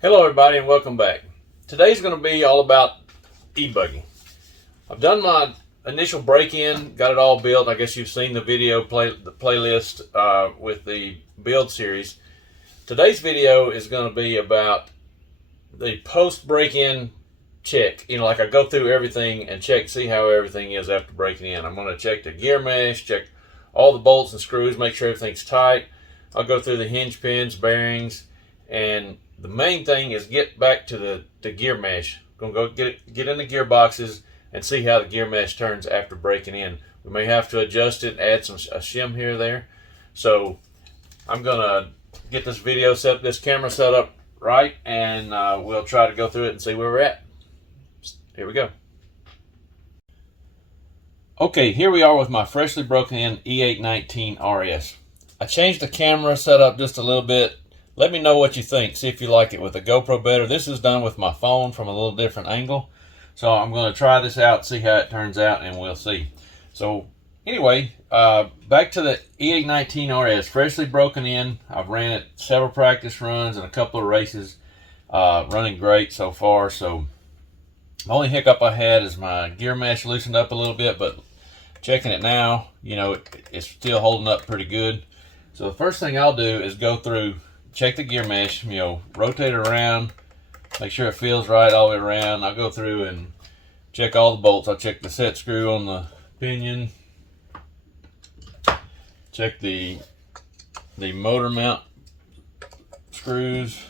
Hello everybody and welcome back. Today's going to be all about ebuggy. I've done my initial break-in, got it all built. I guess you've seen the video playlist with the build series. Today's video is going to be about the post break-in check. Like I go through everything and see how everything is after breaking in. I'm going to check the gear mesh, check all the bolts and screws, make sure everything's tight. I'll go through the hinge pins, bearings, and the main thing is get back to the gear mesh. I'm going to go get in the gear boxes and see how the gear mesh turns after breaking in. We may have to adjust it, add a shim here or there. So I'm going to get this camera set up right, and we'll try to go through it and see where we're at. Here we go. Okay, here we are with my freshly broken in E819RS. I changed the camera setup just a little bit. Let me know what you think. See if you like it with the GoPro better. This is done with my phone from a little different angle. So I'm going to try this out, see how it turns out, and we'll see. So anyway, back to the E819RS, freshly broken in. I've ran it several practice runs and a couple of races. Running great so far. So the only hiccup I had is my gear mesh loosened up a little bit, but checking it now, it's still holding up pretty good. So the first thing I'll do is go through, check the gear mesh, rotate it around, make sure it feels right all the way around. I'll go through and check all the bolts. I'll check the set screw on the pinion, check the motor mount screws.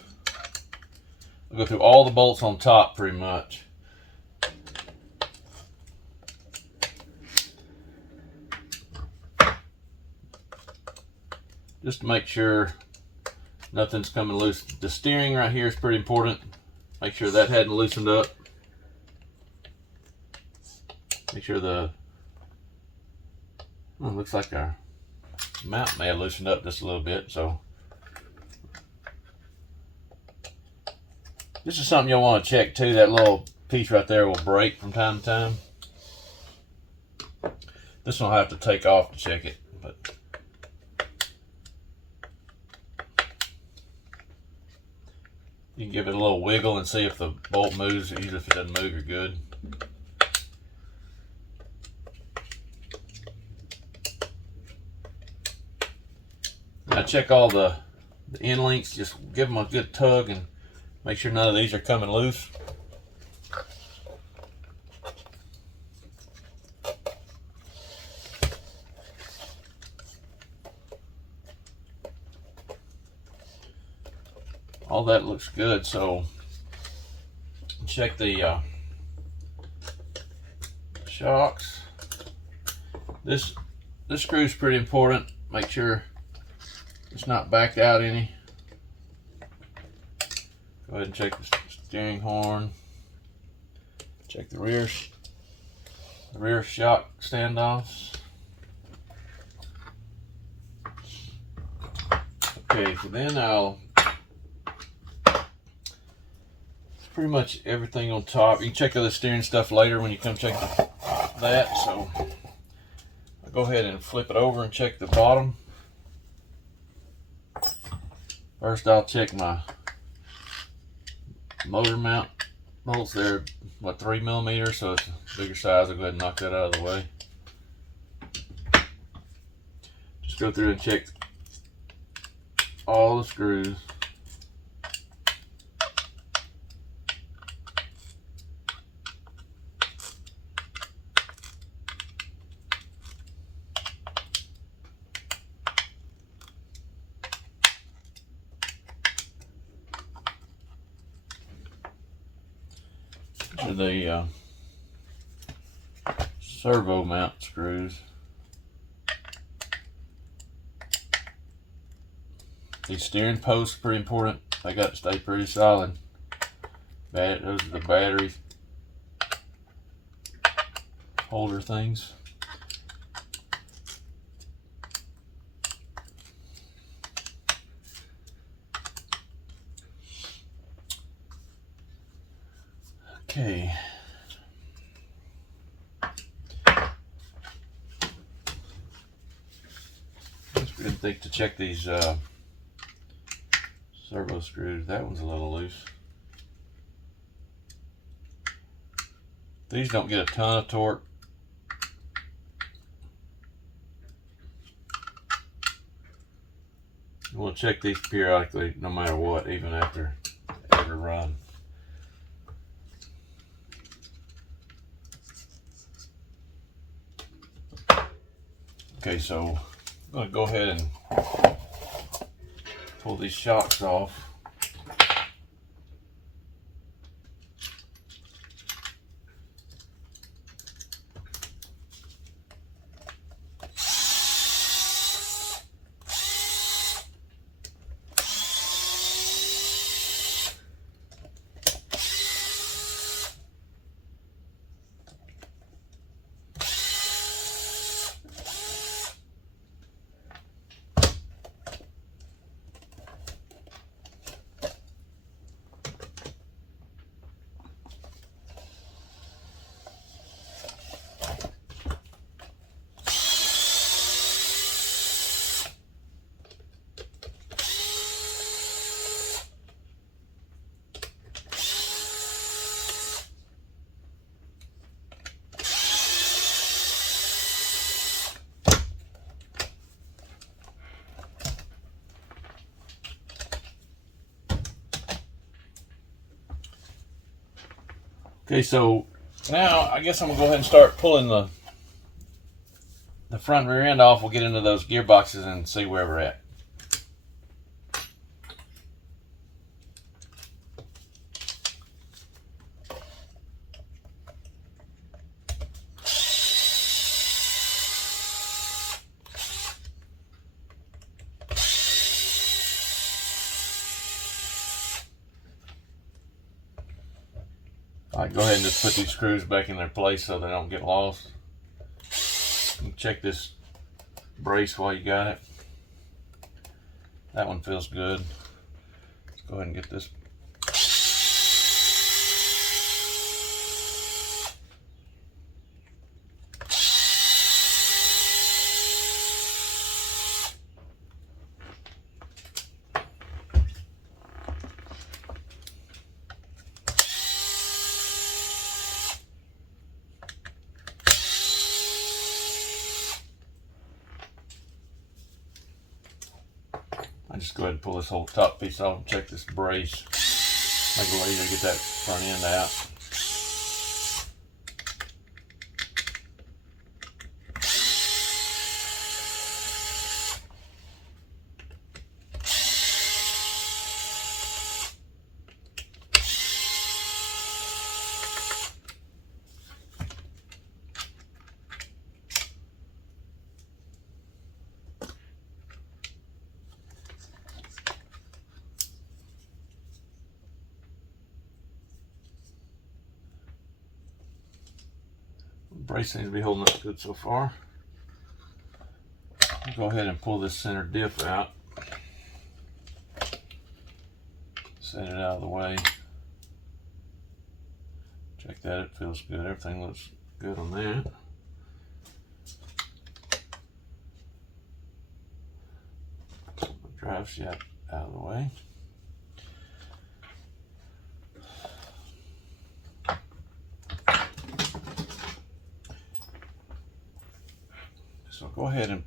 I'll go through all the bolts on top pretty much. Just to make sure nothing's coming loose. The steering right here is pretty important. Make sure that hadn't loosened up. Make sure looks like our mount may have loosened up just a little bit. So this is something you'll want to check too. That little piece right there will break from time to time. This one I'll have to take off to check it, but you can give it a little wiggle and see if the bolt moves. Usually if it doesn't move, you're good. Now check all the end links. Just give them a good tug and make sure none of these are coming loose. All that looks good, so check the shocks. This screw is pretty important. Make sure it's not backed out any. Go ahead and check the steering horn. Check the rear shock standoffs. Okay, so then pretty much everything on top. You can check other steering stuff later when you come check that. So I'll go ahead and flip it over and check the bottom. First I'll check my motor mount bolts. They're 3 millimeters, so it's a bigger size. I'll go ahead and knock that out of the way. Just go through and check all the screws. The servo mount screws. These steering posts are pretty important. They got to stay pretty solid. Those are the battery holder things. Okay. We didn't think to check these servo screws. That one's a little loose. These don't get a ton of torque. You want to check these periodically no matter what, even after every run. Okay, so I'm going to go ahead and pull these shocks off. Okay, so now I guess I'm gonna go ahead and start pulling the front and rear end off. We'll get into those gearboxes and see where we're at. All right, go ahead and just put these screws back in their place so they don't get lost. You check this brace while you got it. That one feels good. Let's go ahead and get this. Just go ahead and pull this whole top piece off and check this brace. Make it a little easier to get that front end out. Brace seems to be holding up good so far. I'll go ahead and pull this center diff out. Set it out of the way. Check that, it feels good. Everything looks good on that. Drive shaft out of the way. So go ahead and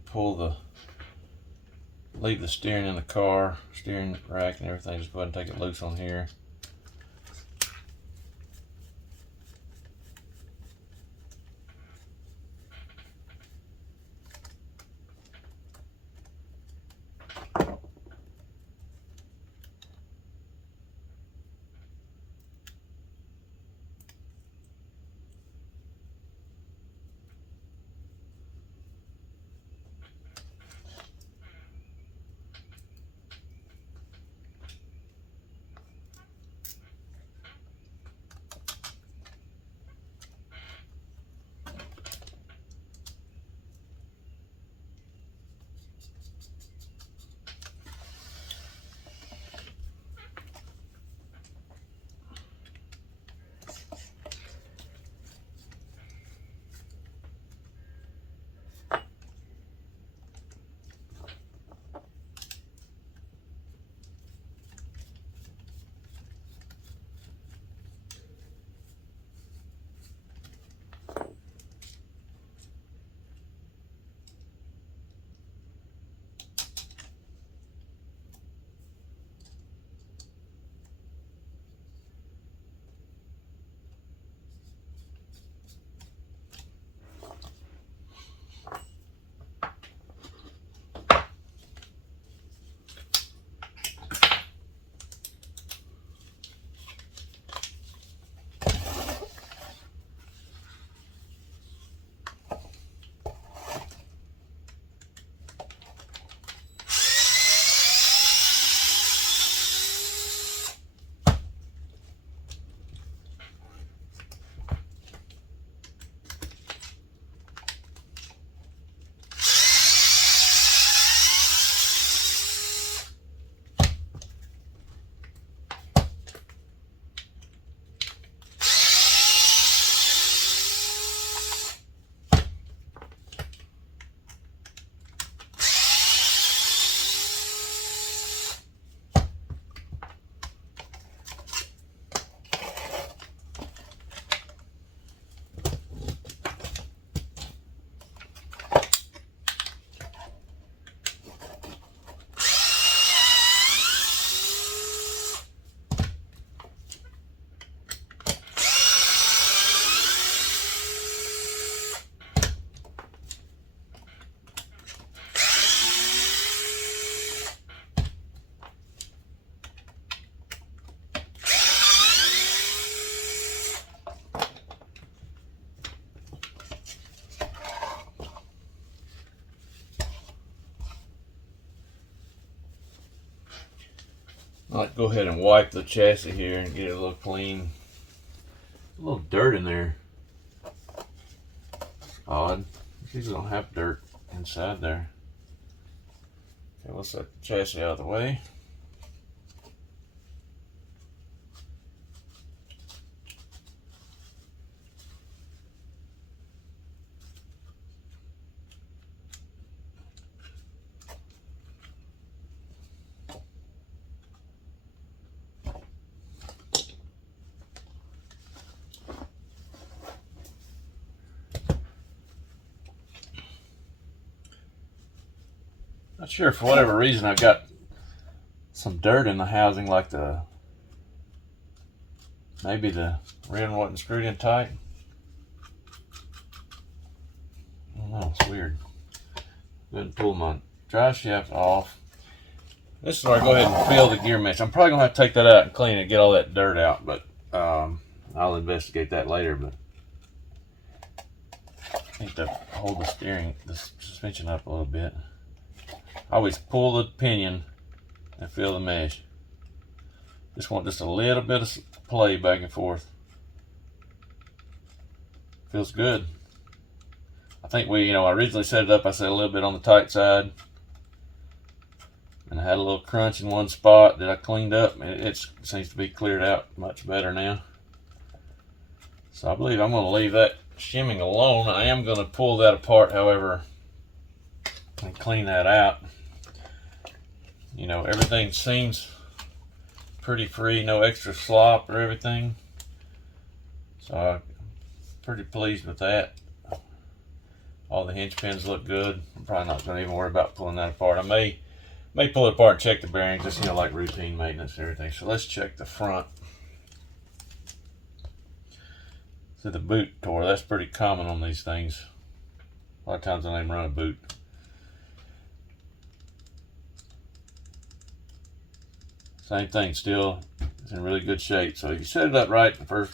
leave the steering in the car, steering rack and everything. Just go ahead and take it loose on here. I'll go ahead and wipe the chassis here and get it a little clean. A little dirt in there. Odd. These don't have dirt inside there. Okay, let's set the chassis out of the way. Not sure, for whatever reason, I got some dirt in the housing, like maybe the rim wasn't screwed in tight. I don't know, it's weird. Go ahead and pull my drive shaft off. This is where I go ahead and fill the gear mesh. I'm probably gonna have to take that out and clean it, get all that dirt out, but I'll investigate that later. But I need to hold the suspension up a little bit. I always pull the pinion and fill the mesh. Just want just a little bit of play back and forth. Feels good. I think I originally set it up, I set a little bit on the tight side. And I had a little crunch in one spot that I cleaned up. It seems to be cleared out much better now. So I believe I'm going to leave that shimming alone. I am going to pull that apart, however, and clean that out. Everything seems pretty free, no extra slop or everything. So I'm pretty pleased with that. All the hinge pins look good. I'm probably not going to even worry about pulling that apart. I may pull it apart and check the bearings, just like routine maintenance and everything. So let's check the front. So the boot tore, that's pretty common on these things. A lot of times I don't even run a boot. Same thing, still it's in really good shape. So if you set it up right the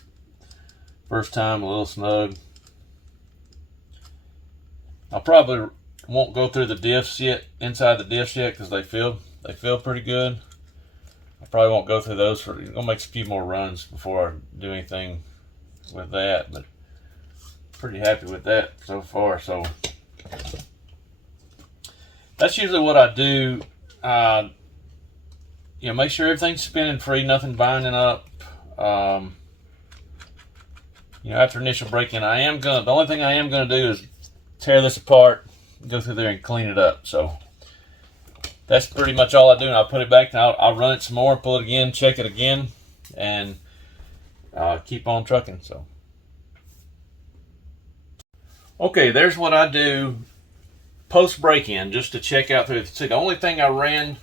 first time, a little snug. I probably won't go through the diffs yet, inside the diffs yet, because they feel pretty good. I probably won't go through those I'm gonna make a few more runs before I do anything with that, but pretty happy with that so far. So that's usually what I do. Make sure everything's spinning free, nothing binding up. After initial break-in, the only thing I am gonna do is tear this apart, go through there and clean it up. So that's pretty much all I do. And I'll put it back and I'll run it some more, pull it again, check it again, and keep on trucking. So okay, there's what I do post break-in, just to check out through. See, the only thing I ran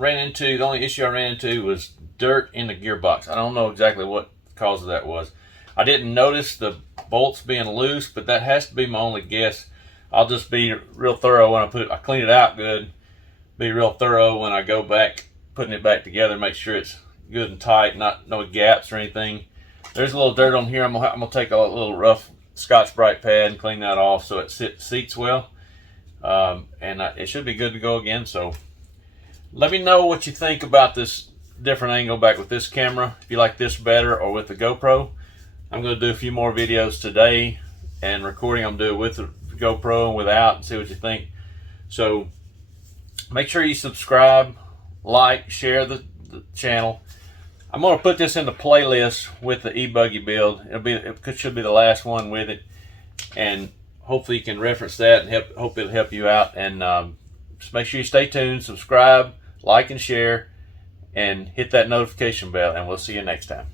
into, the only issue I ran into was dirt in the gearbox. I don't know exactly what the cause of that was. I didn't notice the bolts being loose, but that has to be my only guess. I'll just be real thorough when I clean it out good. Be real thorough when I go back, putting it back together, make sure it's good and tight, no gaps or anything. There's a little dirt on here. I'm gonna take a little rough Scotch-Brite pad and clean that off so it seats well. And it should be good to go again. So let me know what you think about this different angle back with this camera. If you like this better or with the GoPro. I'm going to do a few more videos today and recording. I'm going to do it with the GoPro and without, and see what you think. So make sure you subscribe, like, share the channel. I'm going to put this in the playlist with the ebuggy build. It should be the last one with it, and hopefully you can reference that and hope it'll help you out. And just make sure you stay tuned, subscribe, like and share, and hit that notification bell, and we'll see you next time.